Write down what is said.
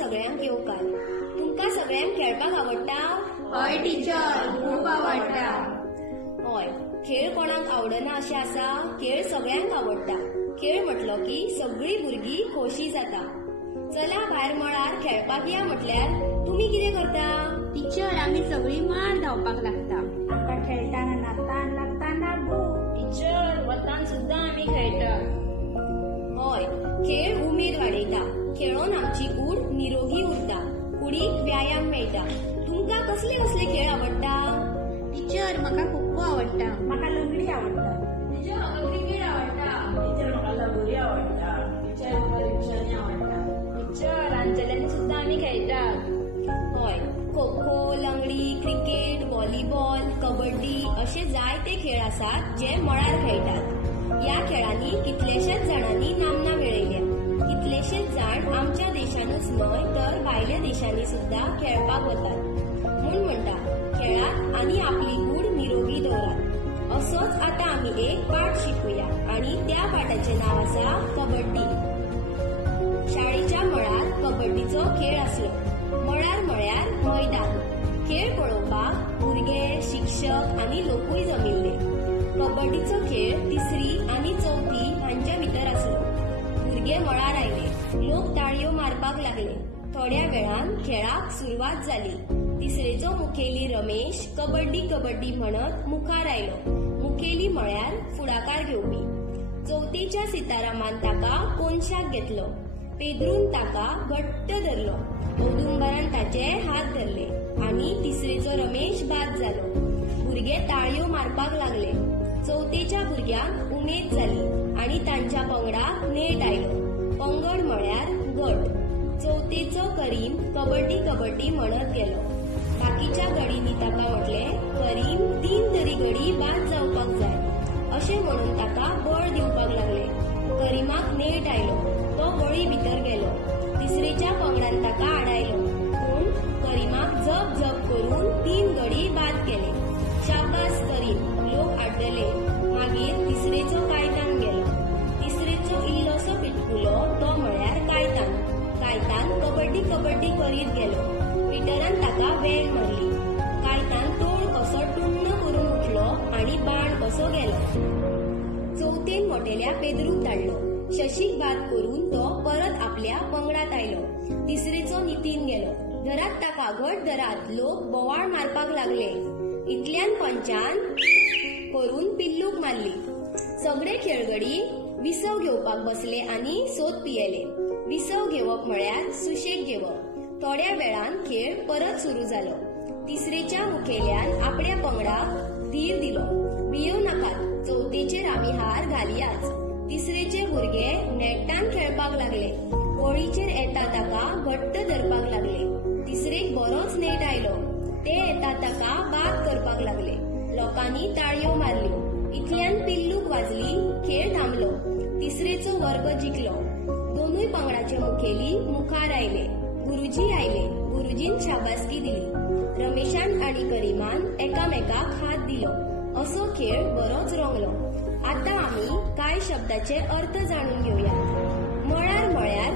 सगळ्यांक येवकार. तुमकां सगळ्यांक खेळपाक आवडटा? हय टिचर, खूप आवडटा. हय, खेळ कोणाक आवडना अशें आसा? खेळ सगळ्यांक आवडटा. खेळ म्हटलो की सगळी भुरगीं खोशी जाता. चला भायर मळार खेळपाक या म्हटल्यार तुम्ही कितें करता? टिचर, आमी सगळीं मार धांवपाक लागता. आमकां खेळटाना नातान लागताना बूक. टिचर, वतान सुद्दां आमी खेळटा. हय, खेळ उमेद वाडयता. खेळोन आमची कूड निरोगी उरता. कुडीक व्यायाम मेळटा. तुमकां कसले कसले खेळ आवडटा? टिचर, म्हाका खो आवडटा. म्हाका लंगडी आवडटा. टिचर, म्हाका क्रिकेट आवडटा. टिचर, म्हाका लगोरी आवडटा. टिचर, म्हाका रिक्षांनी आवडटा. टिचर, ल्हानचेल्यांनी सुद्दां आमी खेळटात. हय, खो खो, लंगडी, क्रिकेट, व्हॉलीबॉल, कबड्डी असे जायते खेळ आसात जे मळार खेळटात. या खेळांनी कितलेशेच जाणांनी नामना मेळयल्या. कितलेशेच जाण आमच्या देशानूच न्हय तर भायल्या देशांनी सुद्धा खेळपाक वतात. म्हूण म्हणटा, खेळात आनी आपली कूड निरोगी दवरात. असोच आता आमी एक पाठ शिकुया आणि त्या पाठाचे नाव आसा कबड्डी. शाळेच्या मळार कबड्डीचो खेळ आसलो. मळार म्हळ्यार मैदान. खेळ पळोवपाक भुरगे, शिक्षक आनी लोकूय जमिल्ले. कबड्डीचो खेळ 3री आनी 4थी हांच्या भितर आसलो. भुरगे मळार आयले. लोक ताळयो मारपाक लागले. थोड्या वेळान खेळाक सुरवात जाली. 3रेचो मुखेली रमेश कबड्डी कबड्डी म्हणत मुखार आयलो. मुखेली म्हळ्यार फुडाकार घेवपी. 4थीच्या सितारामान ताका कोनशाक घेतलो. पेद्रून ताका घट्ट धरलो. औदुंबरान ताचे हात धरले आणि 3रेचो रमेश बाद जालो. भुरगे ताळयो मारपाक लागले. 4थीच्या भुरग्यांक उमेद जाली आणि तांच्या पंगडाक नेट आयलो. पंगड म्हळ्यार गट. 4थीचो करीम कबड्डी कबड्डी म्हणत गेलो. बाकीच्या गडींनी ताका म्हटले, करीम 3 तरी गडी बाद जावपाक जाय अशें म्हणून ताका बळ दिवपाक लागले. करीमाक नेट आयलो. तो गळी भितर गेलो. 3रेच्या पंगडान ताका आडायलो. पूण करीमाक झप झप करून 3 गडी बाद केले. शाबास करीम, लोक आड्डले. मागीर 3रेचो कायतान गेलो. 3रेचो इल्लोसो पिटकुलो तो म्हळ्यार कायतान. कायतान कबड्डी कबड्डी करीत गेलो. पिटरान ताका वेळ मारली. कायतान तोंड कसो टुन्न करून उठलो आणि बाण कसो गेलो. 4थेन मोटेल्या पेद्रूक धाडलो. शशीक बाद करून तो परत आपल्या पंगडात आयलो. 3रेचो नितीन गेलो. घरात ताका घट धरात लोक बोवाळ मारपाक लागले. इतल्यान पंचान करून पिल्लूक मारली. सगळे खेळगडी विसव घेवपाक बसले आणि सोद पियेले. विसव घेवप म्हळ्यार सुशेग घेवप. थोड्या वेळान खेळ परत सुरू जालो. 3रेच्या मुखेल्यान आपल्या पंगडाक धीर दिलो. भियेव नाकात, 4थीचेर आमी हार घालयाच. 3रेचे भुरगे नेटान खेळपाक लागले. होळीचेर येता ताका घट्ट धरपाक लागले. 3रेक बरोच नेट आयलो. ते येता ताका बाद करपाक लागले. लोकांनी ताळयो मारल्यो. इतल्यान पिल्लूक वाजली. खेळ थांबलो. 3रेचो वर्ग जिखलो. दोनूय पंगडाचे मुखेली मुखार आयले. गुरुजी आयले. गुरुजीन शाबासकी दिली. रमेशान आणि करीमान एकामेकाक हात दिलो. असो खेळ बरोच रंगलो. आता आमी कांय शब्दाचे अर्थ जाणून घेवया. मळार म्हळ्यार